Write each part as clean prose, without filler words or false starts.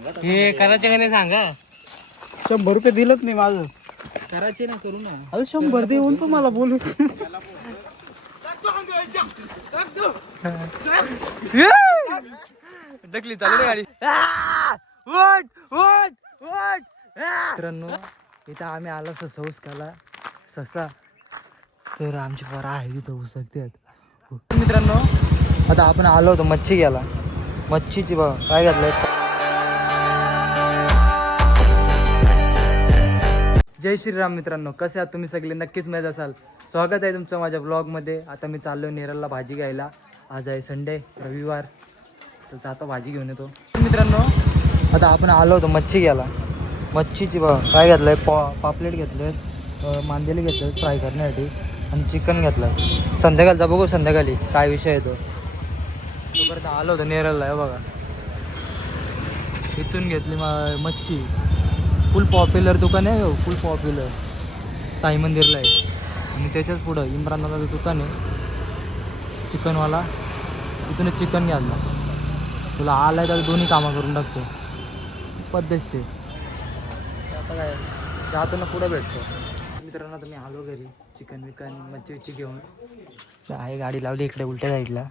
हे करायचे का नाही सांगा. 100 रुपये दिलत नाही माझं. करायचे ना, करू ना. अरे 100 देऊन पण मला बोलू. डकली चालू गाडी. मित्रांनो इथं आम्ही आलो ससा उसकाला. ससा तर आमची पोरं आहे तिथं उसकतात. मित्रांनो आता आपण आलो होतो मच्छी घ्यायला. मच्छीची बघ काय घातलंय. जय श्रीराम मित्रांनो, कसे आहात तुम्ही सगळे? नक्कीच मजा असाल. स्वागत आहे तुमचं माझ्या ब्लॉगमध्ये. आता मी चाललो नेरलला भाजी घ्यायला. आज आहे संडे, रविवार, तर जातो भाजी घेऊन येतो. मित्रांनो आता आपण आलो होतो मच्छी घ्यायला. मच्छीची बघ काय घातलंय. पापलेट घेतले, मांदेली घेतले फ्राय करण्यासाठी, आणि चिकन घेतलं. संध्याकाळचा बघू संध्याकाळी काय विषय येतो. तोपर्यंत आलो होतो नेरलला. आहे बघा इथून घेतली मच्छी. फुल पॉप्युलर दुकान आहे, फुल पॉप्युलर साई मंदिरला आहे. आणि त्याच्याच पुढं इम्रानचं दुकान आहे चिकनवाला. इथूनच चिकन घ्यायला. तुला आलाय तर दोन्ही कामं करून टाकतो पद्धतशीर. आता काय जाताना पुढं भेटतो. मित्रांनो आता मी आलो घरी चिकन विकन मच्छी घेऊन. आहे गाडी लावली इकडे उलट्या साईडला.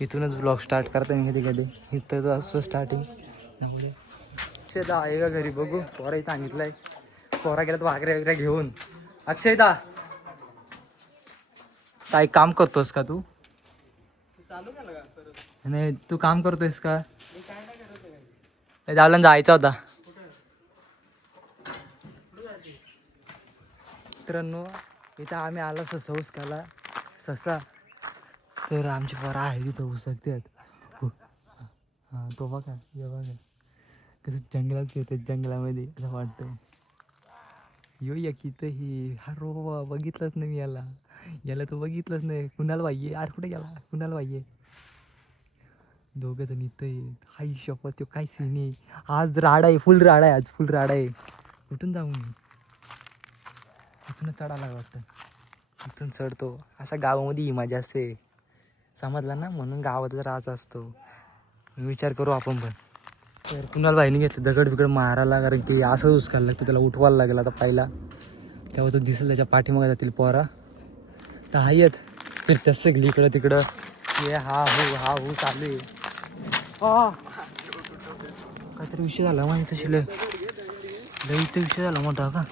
इथूनच ब्लॉग स्टार्ट करता मी कधी कधी. इथं तर असतो स्टार्टिंग. त्यामुळे अक्षयदा आहे का घरी बघू. पोराही सांगितलंय. पोरा गेला तर भाकऱ्या वगैरे घेऊन. अक्षयदा काय काम करतोस का तू? नाही तू काम करतोयस का? जावलं जायचा होता. मित्रांनो इथं आम्ही आलो ससा उसकाला. ससा तर आमची पोरं आहे तिथं उसकतात. हां तो बघा हे बघा कसं जंगलात खेळतात. जंगलामध्ये असं वाटतं. यो या की तर ही रो बघितलंच नाही मी याला. याला तर बघितलंच नाही. कुणाला पाहिजे यार, कुठे गेला कुणाला पाहिजे. दोघं जण इथं आहे. हाई शपथ तो काय सीन आहे. आज राडा आहे, फुल राडा आहे. आज फुल राडा आहे. कुठून जाऊ मी? इथूनच चढायला वाटतं. इथून चढतो. असा गावामध्ये ही मजा असते समजला ना. म्हणून गावातच राहायचा असतो. विचार करू आपण पण. तर कुणाला भाईने घेतलं दगड बिगड मारायला. कारण की असं उचकायला लागतं त्याला. उठवायला लागेल आता पहिला. तेव्हा तो दिसेल त्याच्या पाठीमागे जातील पोरा. तर हा येत फिरतात सगळी इकडं तिकडं. ये हा हो चालू आहे. काहीतरी विषय झाला माहिती तशी लय इथं विषय झाला मोठा का.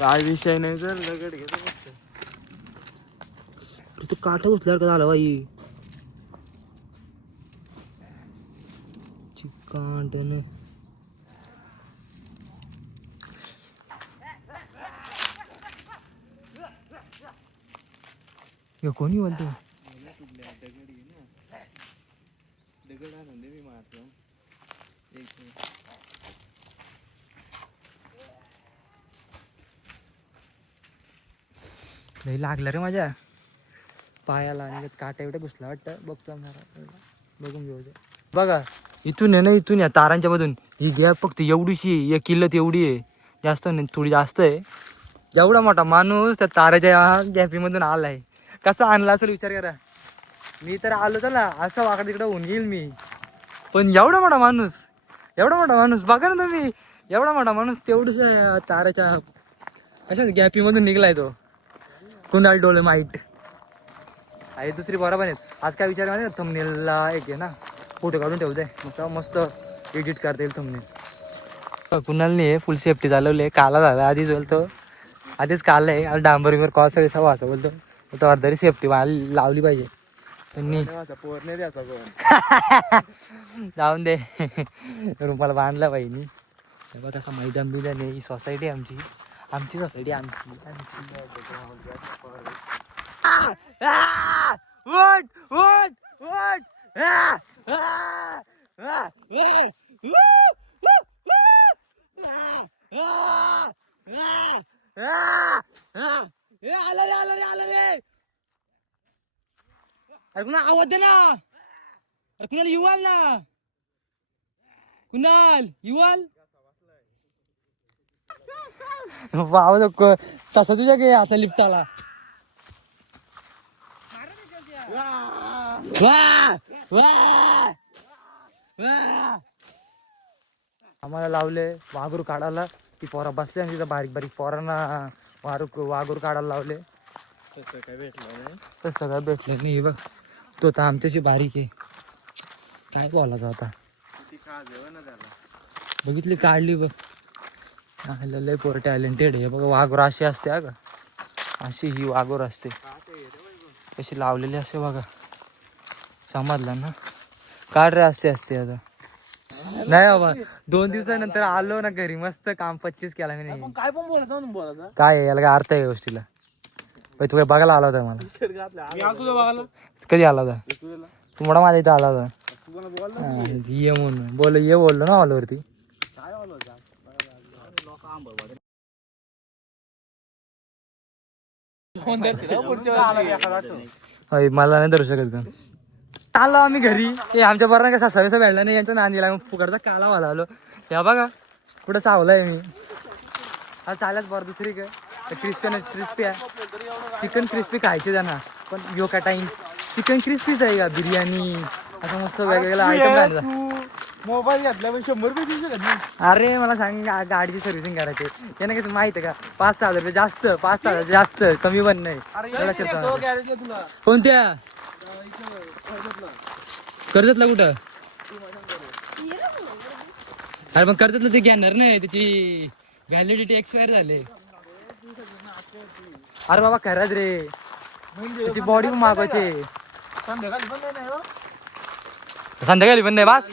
काय विषय नाही सर. दगड घेतो तू काठ उचल्यावर का झालं बाई. चिकन हे कोणी बोलतो. दगड आणून दे मी मारतो. लई लागलं रे माझ्या पायाला. आणि काटा एवढं घुसला वाटतं. बघतो बघून घेऊ. बघा इथून आहे ना, इथून या तारांच्या मधून ही गॅप फक्त एवढीशी आहे. 1 किल्लत एवढी आहे. जास्त नाही, थोडी जास्त आहे. एवढा मोठा माणूस त्या ताराच्या गॅपीमधून आलाय. कसा आणला असेल विचार करा. मी तर आलो चला असं वाकडं तिकडं होऊन घेईल मी. पण एवढा मोठा माणूस बघा ना तुम्ही. एवढा मोठा माणूस तेवढ्या ताराच्या कशा गॅपीमधून निघलाय तो. कुणाल डोले माईट आहे. दुसरी बरोबर आहेत. आज काय विचार माहिती थंबनेलला एक आहे ना फोटो काढून ठेवते. मस्त एडिट करता येईल थंबनेल. कुणालने फुल सेफ्टी चालवली आहे. काला झाला आधीच बोलतो. आधीच काल आहे. आज डांबरीवर कॉल सगळे सवा असं बोलतो. तो अर्धारी सेफ्टी लावली पाहिजे त्यांनी. जाऊन दे रुमाला बांधला पाहिजे. तेव्हा कसा मैदान बिदान आहे. ही सोसायटी आमची सोसायटी आमची. अरे कुणाल आवाज दे ना. अरे कुणाल युवाल ना. कुणाल युवाल आवाज तसा तुझ्या काही असा लिफ्ट आला. आम्हाला लावले वाघूर काढायला. ती पोरा बसली आणि तिथं बारीक बारीक पोरांना वाघूर काढायला लावले. तसं काय भेटलं नाही. तसं काय भेटलं नाही बघ. तो तर आमच्याशी बारीक आहे. काय बोलायचं आता. किती काळ जेवण ना त्याला. बघितली काढली बघ. लय पोर टॅलेंटेड आहे बघ. वाघोर अशी असते हा का. अशी ही वाघोर असते. कशी लावलेली असते बघा. समजलं ना. काढ रे असते आता. नाही बाबा 2 दिवसानंतर आलो ना घरी मस्त काम 25 केला मी. नाही काय पण बोलायचं काय आहे, याला काय अर्थ आहे या गोष्टीला. तू काय बघायला आला होता मला. कधी आला होता तू? मोठा माझ्या इथं आला होता. ये म्हणून बोललो ना हॉलवरती. मला नाही धरू शकत का. आलो आम्ही घरी. ते आमच्या बरोबर का ससा भेटला नाही. यांचा नांदीला फुकटचा काला वाला आलो. या बघा कुठं सावलाय मी. हा चालत बरं दुसरी काय क्रिस्पी आहे. चिकन क्रिस्पी खायचे त्यांना. पण यो का टाईम चिकन क्रिस्पीच आहे का. बिर्याणी असं मस्त वेगवेगळा आयटम झाला. मोबाईल घेतला पण 100 रुपये देऊ शकत नाही. अरे मला सांग गाडीची सर्व्हिसिंग करायची. यांना कसं माहिती आहे का 5,000 रुपये जास्त 5,000 जास्त कमी पण नाही. कोणत्या कर्जतला कुठं. अरे मग कर्जतला ते घेणार नाही. त्याची व्हॅलिडिटी एक्सपायर झाले. अरे बाबा खरंच रे. त्याची बॉडी पण मागवायची. संध्याकाळी पण नाही बास.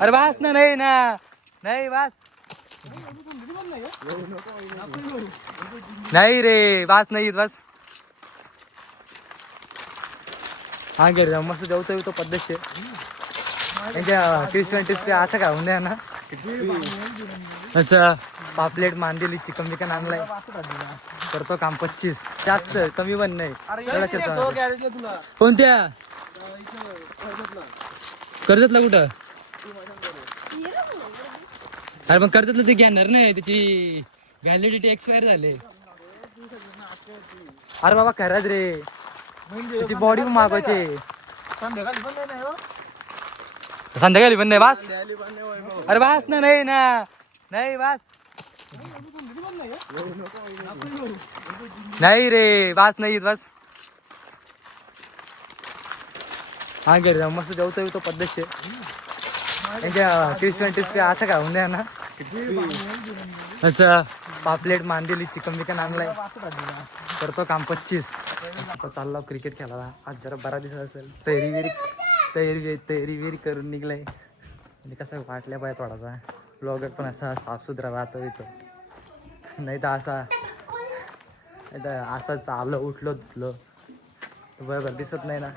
अरे बास ना. नाही ना नाही बास. नाही रे बास नाही बस. हा घरी मस्त जेवतो पद्धतशीर. त्यांच्या टिस्पी असं काय होऊन द्या ना. असं पापलेट मांदेली चिकन बिकन आणलाय. करतो काम 25 जास्त कमी पण नाही. कोणत्या कर्जतला कुठं. अरे मग कर्जतला ते घेणार नाही. त्याची व्हॅलिडिटी एक्सपायर झाले. अरे बाबा खरंच रे. त्याची बॉडी पण मागवायची. संध्याकाळी पण नाही बास. अरे बास ना. नाही ना नाही बास. नाही रे बास नाही बस. हा घरी मस्त जेवतो पद्धतशीर. त्यांच्या टिस्पी असं काय होऊन द्या ना. असं पापलेट मांदेली चिकन बिकन आणलाय. करतो काम 25. आता चालला क्रिकेट खेळायला. आज जरा बरा दिवस असेल. तयारी विरी करून निघलाय. म्हणजे कसं वाटल्या पाहिजे थोडासा. ब्लॉगर पण असा साफसुथरा राहतो इथं. नाही तर असाच आलो उठलो धुतलो बरोबर दिसत नाही ना.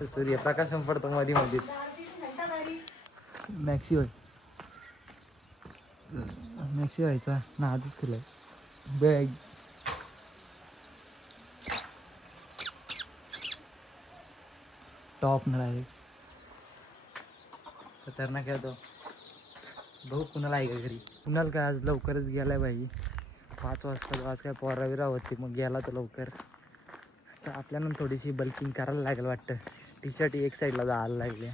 तर सूर्यप्रकाश पण पडतो मध्ये मॅक्सी व्हायचा ना. आधीच केलंय बॅग. टॉप मिळाले खतरनाक आहे तो. भाऊ कुणाला आहे का घरी. कुणाला काय आज लवकरच गेलाय बाई. 5 वाजता. आज काय पोराविरा होती मग गेला तो लवकर. तर आपल्याला थोडीशी बल्किंग करायला लागेल वाटतं. टी शर्ट एक साईडला जायला लागले.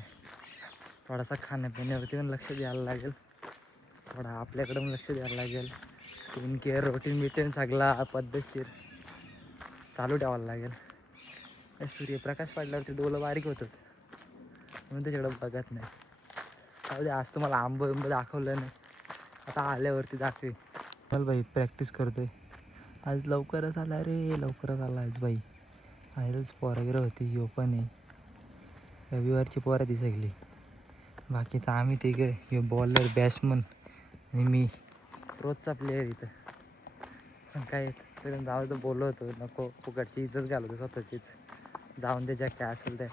थोडासा खाण्यापिण्यावरती पण लक्ष द्यायला लागेल. थोडा आपल्याकडे पण लक्ष द्यायला लागेल. स्किन केअर रुटीन सगळा पद्धतशीर चालू ठेवायला लागेल. सूर्यप्रकाश पडल्यावरती डोलं बारीक होतात म्हणून त्याच्याकडं बघत नाही. त्यामध्ये आज तुम्हाला आंब दाखवलं नाही. आता आल्यावरती दाखवे. चल बाई प्रॅक्टिस करतोय. आज लवकरच आला रे. लवकरच आला आज बाई. बाहेरच पोरं वगैरे होती. यो पण आहे. रविवारची पोरं ती सगळी. बाकीचं आम्ही ते काय यो बॉलर बॅट्समन आणि मी रोजचा प्लेयर इथं. पण काय तरी जाऊ तर बोललो होतो नको फुकटची इज्जत घालवतो स्वतःचीच. जाऊन दे ज्या काय असेल ते.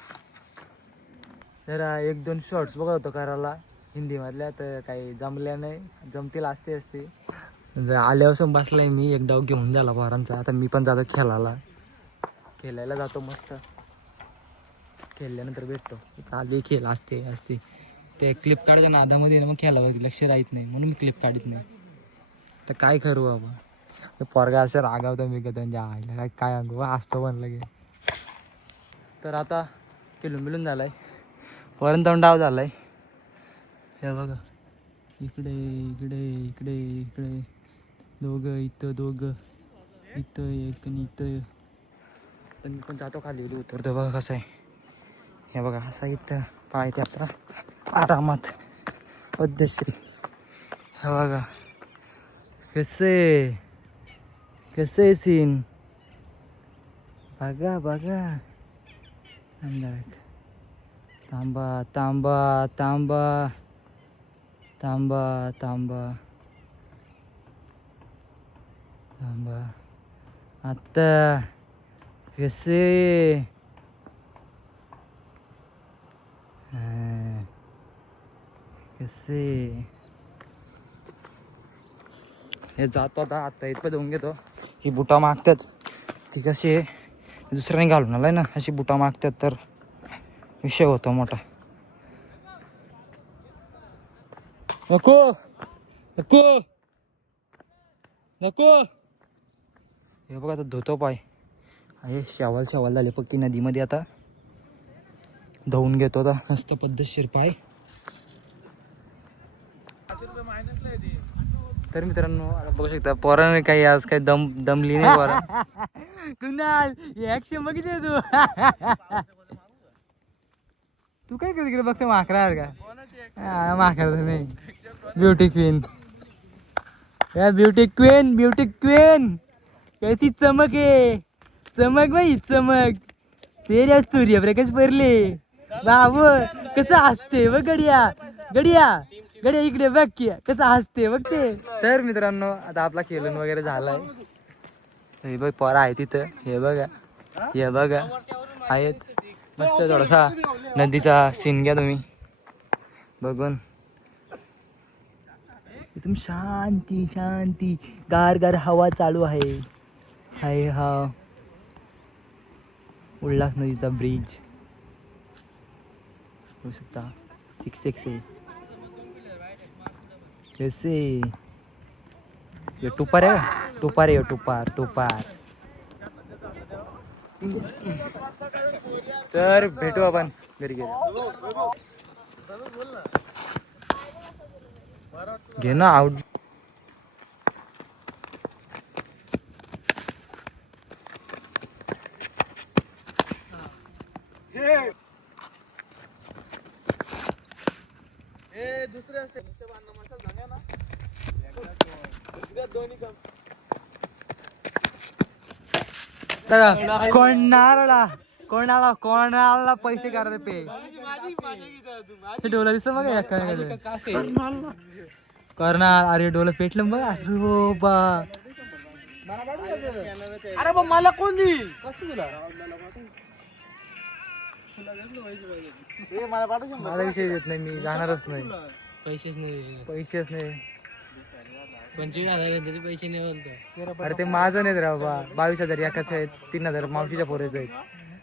जरा 1-2 शॉर्ट्स बघत होतो करायला हिंदीमधल्या. तर काही जमल्या नाही. जमतील असते आल्यापासून बसलाय मी. एक डाव घेऊन झाला पोरांचा. आता मी पण जातो खेळायला जातो मस्त. खेळल्यानंतर भेटतो. चालू खेळ असते ते क्लिप काढच्या नादामध्ये ना मग खेळावरती लक्ष राहत नाही म्हणून मी क्लिप काढत नाही. तर काय करू बाबा. पोरगा असं रागावतो मी का त्यांच्या आईला काय अंगू असतो पण लगे. तर आता मिळून झालाय. वरण डाव झालाय हे बघा. इकडे इकडे इकडे इकडे दोघं इथं दोघं इथं एक आणि इथं. पण मी पण जातो खाली उतरतो बघा कसं आहे. हे बघा असा इथं पाय त्याचा आरामात पद्धतशीर. हे बघा कसं आहे सीन बघा बघा. थांबा थांबा थांबा थांबा थांबा थांबा आता कसे कसे हे जातो आता इथं देऊन घेतो. ही बुटा मागतात ती कशी आहे दुसऱ्याने घालून आलाय ना अशी बुटा मागतात तर विषय होतो मोठा. नको नको नको. हे बघा आता धुतो पाय. आहे शावाल झाले पक्की नदीमध्ये. आता धुवून घेतो आता मस्त पद्धतशीर पाय. तर मित्रांनो आता बघू शकता पोराने काही आज काही दमली नाही पोरा. कुणाल ऍक्शन बघितलं तू. तू काय करते बघतो माकरावर का माकरा नाही. ब्युटी क्वीन ब्युटी क्वीन कैसी चमक आहे. चमक बाई चमक तेऱ्या सूर्यप्रकाश पडले बाबू कसं हसते बघ गडिया गडिया गडिया इकडे बघ की कसं हसते बघ ते. तर मित्रांनो आता आपला खेळून वगैरे झालाय. हे बघ पोरा आहे तिथं. हे बघा आहेत मस्त थोडासा नदीचा सीन घ्या तुम्ही बघून. एकदम शांती शांती गार गार हवा चालू आहे. हाय हा उल्हास नदीचा ब्रिज होऊ शकता. 6 आहे कैसे ये टुपार आहे टुपार आहे टुपार टुपार. तर भेटू आपण घरी गेलो. घे ना आउट. कोणाला पैसे करा पे डोला दिसत बघा करणार. अरे डोलं पेटलं बघा. अरे बा अरे बा मला कोण देईल मला विषय देत नाही. मी जाणारच नाही. पैसेच नाही 25,000 पैसे नाही बोलतो. अरे ते माझं नाहीत रे बाबा. 22,000 एकाच आहेत. 3,000 मावशीच्या पोराचं आहेत.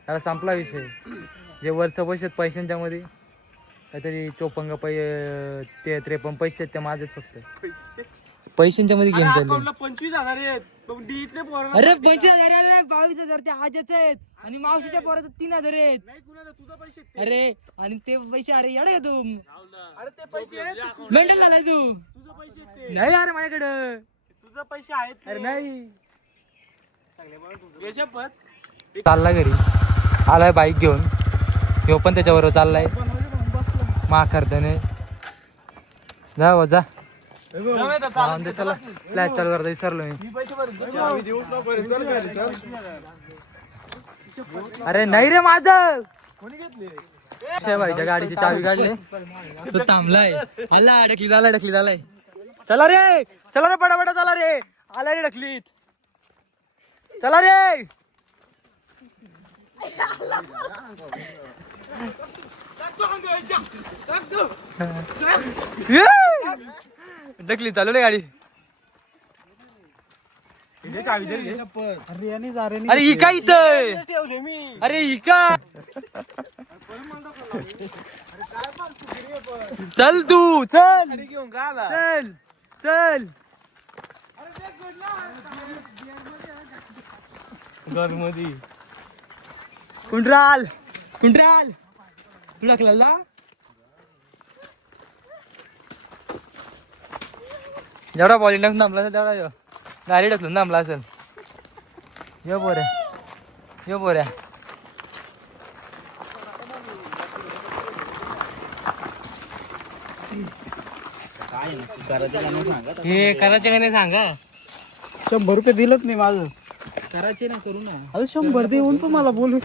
त्याला संपला विषय. जे वरचं पैसे आहेत पैशांच्या मध्ये काहीतरी 54 ते 53 पैसे आहेत ते माझेच फक्त. पैशांच्या मध्ये गेम चालले. 25,000 आहेत. अरे 25,000 अरे 22,000 ते आजच आहेत आणि मावशीच्या पोराचं 3,000 आहेत. अरे आणि ते पैसे अरे येडा तू मेंटल झालाय तू. नाही अरे माझ्याकडं तुझं पैसे आहेत. अरे नाही. चालला घरी आलाय बाईक घेऊन. ह्यो पण त्याच्याबरोबर चाललाय माखरदने. जा जा चला फ्लॅश चालू करता विसरलो मी. अरे नाही रे माझं भाईच्या गाडीची चावी काढली. तो थांबलाय. आला अडकली झालाय. चला रे पटापटा चला रे. आला रे ढकलीत. चला रे. ढकली चालू रे गाडी. अरे ही काय इथं. अरे ही का चल तू चल चल चल. घरमध्ये कुंड्राल तू ढकला. जेवढा बॉलिंग टाकून थांबला असेल तेवढा यो गाडी ढकलून थांबला असेल. यो बोऱ्या यो बोऱ्या हे करायचे का नाही सांगा. 100 रुपये दिलत नाही माझं. करायचे ना करू ना. अरे 100 देऊन पण मला बोलू.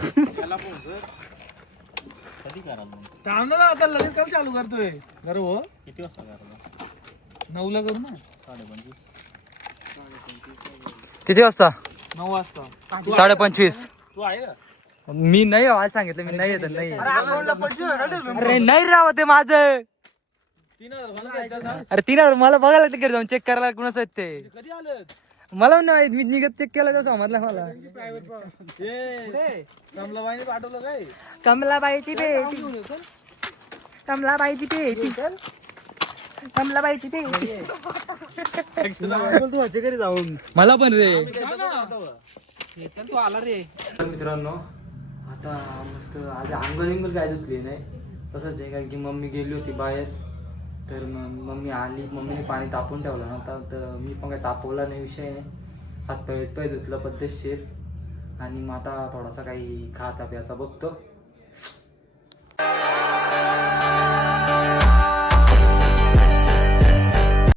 थांब ना आता लगेच काल चालू करतोय बरं हो. किती वाजता करतो? 9 ला करू ना. 5:25. किती वाजता? 9 वाजता. 25:30. तू आहे का? मी नाही हो, आज सांगितलं मी नाही येत नाही. अरे नाही राव ते माझं. 3,000 अरे 3,000 मला बघायला तिकडे जाऊन चेक करायला कुणाचं आहेत ते. कधी आलं? मला नाही मी निघत चेक केला तर समजला मला. कमलाबाईने पाठवलं काय? कमलाबाईची पेटी कमलाबाईची पेटी कमलाबाईची पेटी. तू ह्याच्या घरी जाऊन मला पण रे. तू आला रे. मित्रांनो आता मस्त आधी अंगल विंगल काय धुतली नाही तसंच आहे कारण की मम्मी गेली होती बाहेर. तर मग मम्मी आली मम्मीने पाणी तापवून ठेवलं नव्हतं तर मी पण काही तापवला नाही विषय नाही. हातपाय धुतलं पद्धतशीर आणि मग आता थोडासा काही खायचा प्यायचा बघतो.